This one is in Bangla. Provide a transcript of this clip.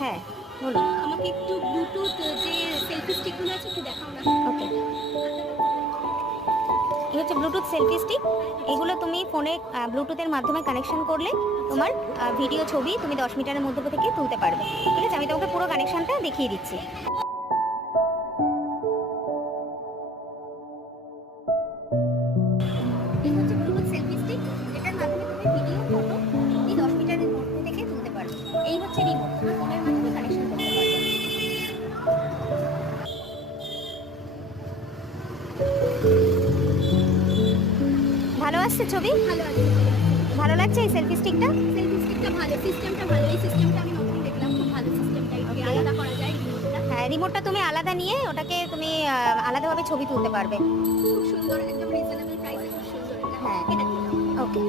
হ্যাঁ বলুন। আমাকে একটু ব্লুটুথ যে সেলফি স্টিকগুলো আছে একটু দেখাও না। ওকে, এই হচ্ছে ব্লুটুথ সেলফি স্টিক। এগুলো তুমি ফোনে ব্লুটুথের মাধ্যমে কানেকশন করলে তোমার ভিডিও ছবি তুমি 10 মিটারের মধ্যে থেকে তুলতে পারবে। ঠিক আছে, আমি তোমাকে পুরো কানেকশনটা দেখিয়ে দিচ্ছি। এই হচ্ছে ব্লুটুথ সেলফি স্টিক, যেটার মাধ্যমে তুমি ভিডিও ফটো এই 10 মিটারের মধ্যে থেকে তুলতে পারবে। এই হচ্ছে রিমোট, তুমি ফোনের মাধ্যমে কানেকশন করতে পারবে। ভালো আসছে ছবি? ভালো আছে। ভালো লাগছে এই সেলফি স্টিকটা? সেলফি স্টিকটা ভালো, সিস্টেমটা ভালো। এই সিস্টেমটা আমি নতুন দেখলাম, খুব ভালো সিস্টেমটা। এটাকে আলাদা করা যায় রিমোটটা। হ্যাঁ, রিমোটটা তুমি আলাদা নিয়ে ওটাকে তুমি আলাদাভাবে ছবি তুলতে পারবে। খুব সুন্দর, একদম রিজনেবল প্রাইসে খুব সুন্দর এটা। হ্যাঁ, এটা ওকে।